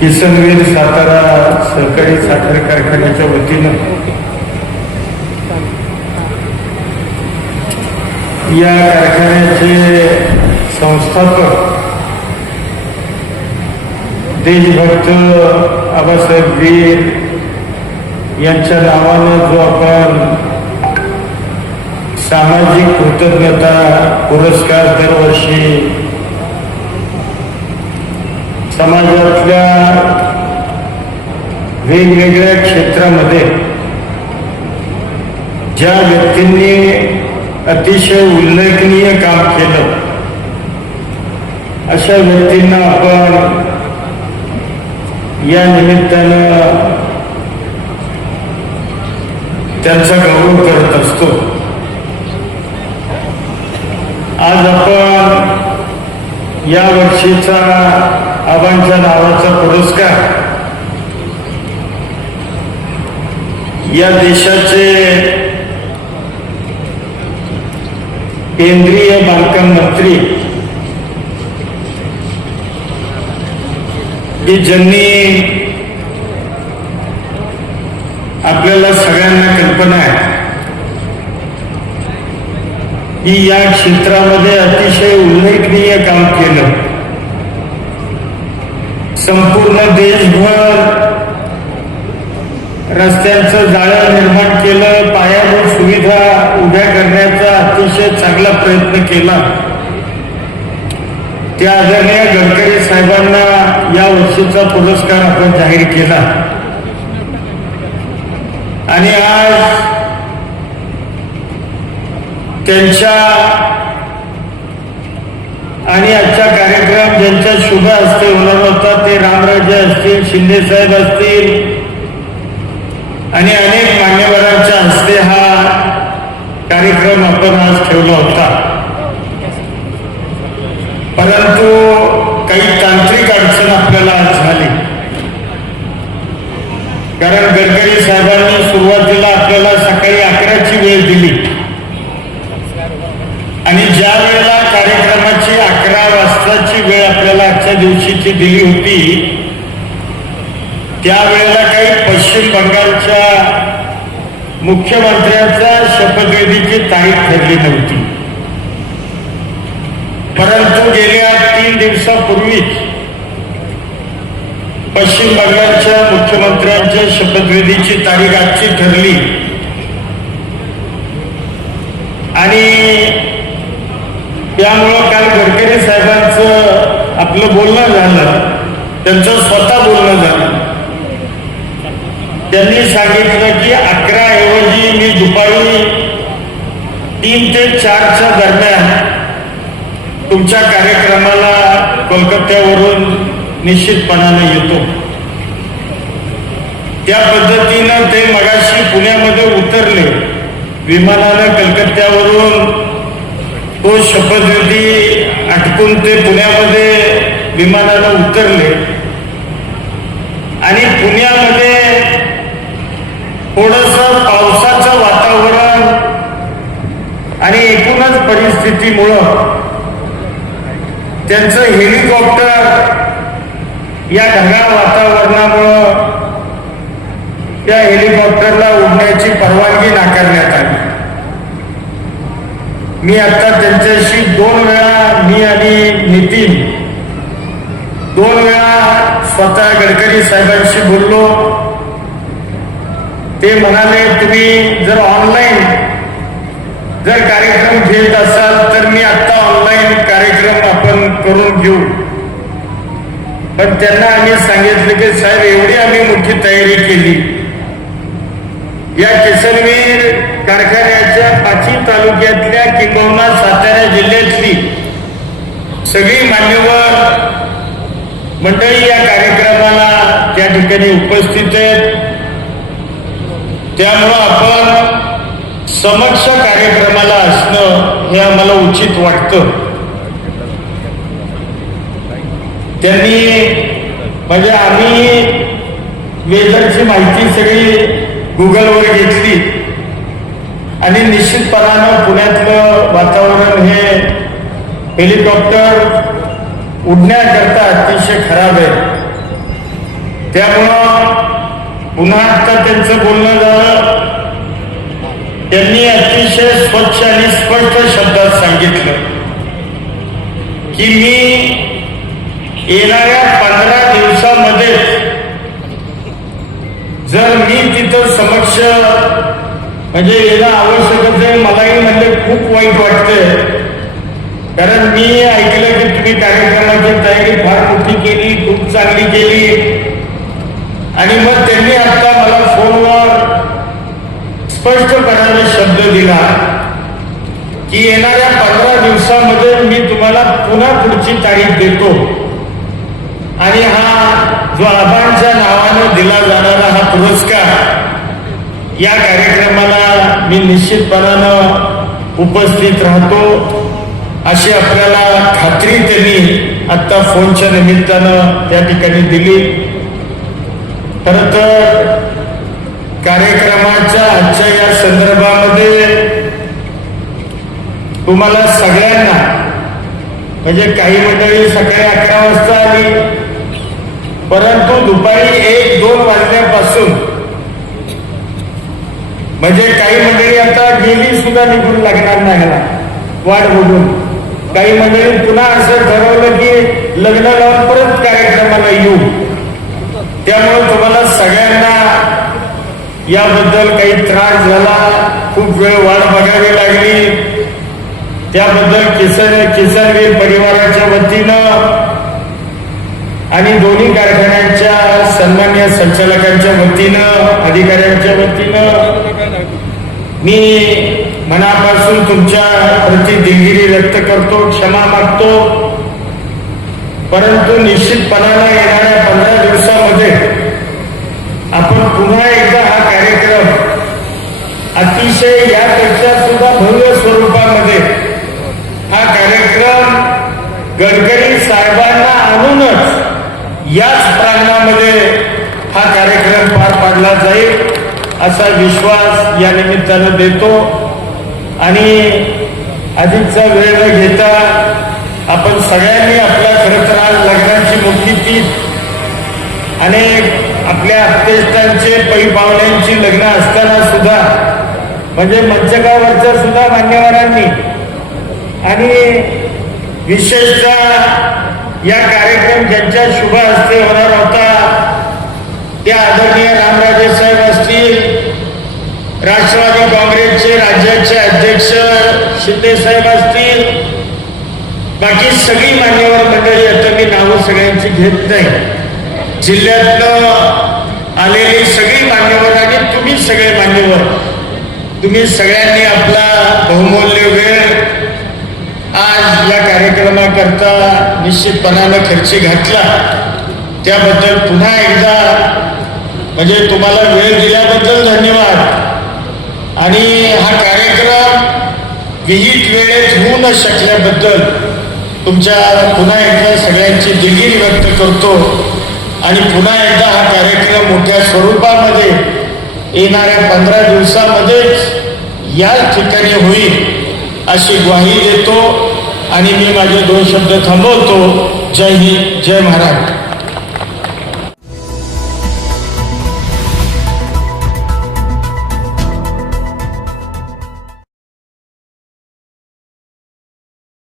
किसनवीर सातारा सहकारी साखर कारखान्याच्या वतीनं या कारखान्याचे संस्थापक देशभक्त आबासाहेब वीर यांच्या नावानं जो आपण सामाजिक कृतज्ञता पुरस्कार दरवर्षी समाजातल्या वेगवेगळ्या क्षेत्रामध्ये ज्या व्यक्तींनी अतिशय उल्लेखनीय काम केलं अशा व्यक्तींना आपण या निमित्तानं त्यांचा गौरव करत असतो. आज आपण या वर्षीचा आबांच्या नावाचा पुरस्कार या देशाचे केंद्रीय बांधकाम मंत्री की ज्यांनी आपल्याला सगळ्यांना कल्पना आहे की या क्षेत्रामध्ये अतिशय उल्लेखनीय काम केलं. संपूर्ण देशभर रस्त्यांचं जाळं निर्माण केलं, पायाभूत सुविधा उभ्या करण्याचा अतिशय चांगला प्रयत्न केला. त्या आदरणीय गडकरी साहेबांना या वर्षीचा पुरस्कार आपण जाहीर केला. आणि आज त्यांच्या आणि आजचा कार्यक्रम ज्यांच्या शुभ हस्ते होणार होता ते रामराजे असतील, शिंदे साहेब असतील आणि अनेक मान्यवरांच्या हस्ते हा कार्यक्रम आपण आज ठेवला होता. परंतु काही तांत्रिक अडचण आपल्याला आज झाली. कारण गडकरी साहेबांनी सुरुवातीला आपल्याला सकाळी 11ची वेळ दिली आणि ज्या वेळेला कार्यक्रमाची 11 वाजताची वेळ आपल्याला आजच्या दिवशीची दिली होती त्यावेळेला काही पश्चिम बंगालच्या मुख्यमंत्र्यांच्या शपथविधीची तारीख ठरली नव्हती. परंतु गेल्या 3 दिवसापूर्वीच पश्चिम बंगालच्या मुख्यमंत्र्यांच्या शपथविधीची तारीख आजची ठरली आणि त्यामुळं काल गडकरी साहेबांचं आपलं बोलणं झालं, त्यांचं स्वतः बोलणं झालं. त्यांनी सांगितलं की 11 ऐवजी मी दुपारी 3 ते 4च्या दरम्यान तुमच्या कार्यक्रमाला कोलकात्यावरून निश्चितपणाने येतो. त्या पद्धतीनं ते मगाशी पुण्यामध्ये उतरले विमानानं. कलकत्त्यावरून तो शपथविधी आटपून ते पुण्यामध्ये विमानानं उतरले आणि पुण्यामध्ये थोडंसं पावसाचं वातावरण आणि एकूणच परिस्थितीमुळं त्यांचं हेलिकॉप्टर या ढगाळ वातावरणामुळं त्या हेलिकॉप्टरला उडण्याची परवानगी नाकारण्यात आली. मी आता त्यांच्याशी 2 वेळा, मी आणि नितीन 2 वेळा स्वतः गडकरी साहेबांशी बोललो. ते म्हणाले तुम्ही जर ऑनलाईन जर कार्यक्रम घेत असाल तर मी आता ऑनलाईन कार्यक्रम आपण करून घेऊ. पण त्यांना आम्ही सांगितलं की साहेब एवढी आम्ही मोठी तयारी केली. या किसनवीर कारखान्याच्या 5 तालुक्यातल्या किंबहुना सातारा जिल्ह्यातली सगळी मान्यवर मंडळी या कार्यक्रमाला त्या ठिकाणी उपस्थित आहेत. त्यामुळं आपण समक्ष कार्यक्रमाला असणं हे आम्हाला उचित वाटतं. त्यांनी म्हणजे आम्ही वेदरची माहिती सगळी गुगलवर घेतली आणि निश्चितपणानं पुण्यातलं वातावरण हे हेलिकॉप्टर उडण्याकरता अतिशय खराब आहे. त्यामुळं पुन्हा आता त्यांचं बोलणं झालं. त्यांनी अतिशय स्वच्छ आणि स्पष्ट शब्दात सांगितलं की मी येणाऱ्या 15 दिवसामध्ये जर मी तिथं समक्ष म्हणजे येणं आवश्यकच आहे. मलाही म्हणजे खूप वाईट वाटतंय, कारण मी ऐकलं की तुम्ही कार्यक्रमाची तयारी फार मोठी केली, खूप चांगली केली. आणि मग त्यांनी आता मला फोनवर स्पष्टपणाने शब्द दिला की येणाऱ्या 15 दिवसामध्ये मी तुम्हाला पुन्हा पुढची तारीख देतो आणि हा जो आबांच्या नावानं दिला जाणारा हा पुरस्कार, या कार्यक्रमाला मी निश्चितपणानं उपस्थित राहतो अशी आपल्याला खात्री त्यांनी आता फोनच्या निमित्तानं त्या ठिकाणी दिली. खरं तर कार्यक्रमाच्या आजच्या या संदर्भामध्ये तुम्हाला सगळ्यांना म्हणजे काही मंडळी सकाळी 11 वाजता आली, परंतु दुपारी 1-2 वाजल्यापासून म्हणजे काही मंडळी आता गेली सुद्धा निघून लागणार नाही वाट बघून. काही मंडळी पुन्हा असं ठरवलं की लग्न लावून परत कार्यक्रमाला येऊ. त्यामुळे तुम्हाला सगळ्यांना याबद्दल काही त्रास झाला, खूप वेळ वाट बघावी लागली, त्याबद्दल किसनवीर परिवाराच्या वतीनं आणि दोन्ही कारखान्यांच्या सन्मान्य संचालकांच्या वतीनं, अधिकाऱ्यांच्या वतीनं मी मनापासून तुमच्या प्रति दिलगिरी व्यक्त करतो, क्षमा मागतो. परंतु निश्चितपणाने येणाऱ्या 15 दिवसामध्ये आपण पुन्हा एकदा हा कार्यक्रम अतिशय यापेक्षा सुद्धा भव्य स्वरूपामध्ये हा कार्यक्रम गडकरी साहेबांना आणूनच याच प्रांगणामध्ये हा कार्यक्रम पार पाडला जाईल असा विश्वास या निमित्तानं देतो. आणि अधिकचा वेळ न घेता आपण सगळ्यांनी आपल्या खरं तर आज लग्नाची मोठी तीच अनेक आपल्या आप्तेष्टांचे पै पाहुण्यांची लग्न असताना सुद्धा म्हणजे मंचकावरच्या सुद्धा मान्यवरांनी आणि विशेषतः या कार्यक्रम ज्यांच्या शुभ हस्ते होणार होता त्या आदरणीय रामराजे साहेब असतील, राष्ट्रवादी काँग्रेसचे राज्याचे अध्यक्ष शिंदे साहेब असतील, बाकी सगळी मान्यवर मंडळी, आता मी नावं सगळ्यांची घेत नाही, जिल्ह्यातनं आलेली सगळी मान्यवर आणि तुम्ही सगळे मान्यवर, तुम्ही सगळ्यांनी आपला बहुमूल्य वेळ आज या कार्यक्रमाकरता निश्चितपणानं खर्ची घातला. त्याबद्दल पुन्हा एकदा म्हणजे तुम्हाला वेळ दिल्याबद्दल धन्यवाद. आणि हा कार्यक्रम विहित वेळेत होऊ न शकल्याबद्दल तुमच्या पुन्हा एकदा सगळ्यांची दिलगिरी व्यक्त करतो. आणि पुन्हा एकदा हा कार्यक्रम मोठ्या स्वरूपामध्ये येणाऱ्या 15 दिवसामध्येच या ठिकाणी होईल अशी ग्वाही देतो आणि मी माझे 2 शब्द थांबवतो. जय हिंद, जय महाराष्ट्र.